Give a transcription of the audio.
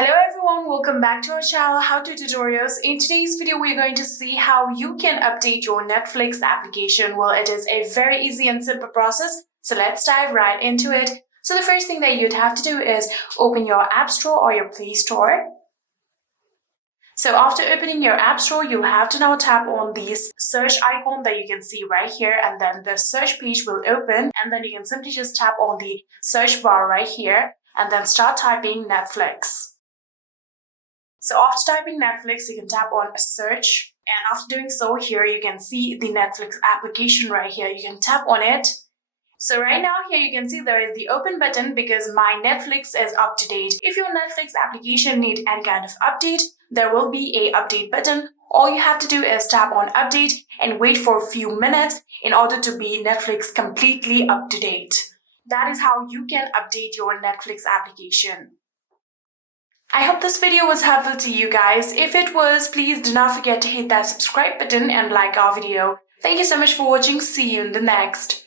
Hello everyone, welcome back to our channel How To Tutorials. In today's video, we're going to see how you can update your Netflix application. Well, it is a very easy and simple process, so let's dive right into it. So the first thing that you'd have to do is open your App Store or your Play Store. So after opening your App Store, you have to now tap on this search icon that you can see right here, and then the search page will open, and then you can simply just tap on the search bar right here and then start typing Netflix. So after typing Netflix, you can tap on search, and after doing so, here you can see the Netflix application right here. You can tap on it. So right now here you can see there is the open button because my Netflix is up to date. If your Netflix application needs any kind of update, there will be a update button. All you have to do is tap on update and wait for a few minutes in order to be Netflix completely up to date. That is how you can update your Netflix application. I hope this video was helpful to you guys. If it was, please do not forget to hit that subscribe button and like our video. Thank you so much for watching. See you in the next.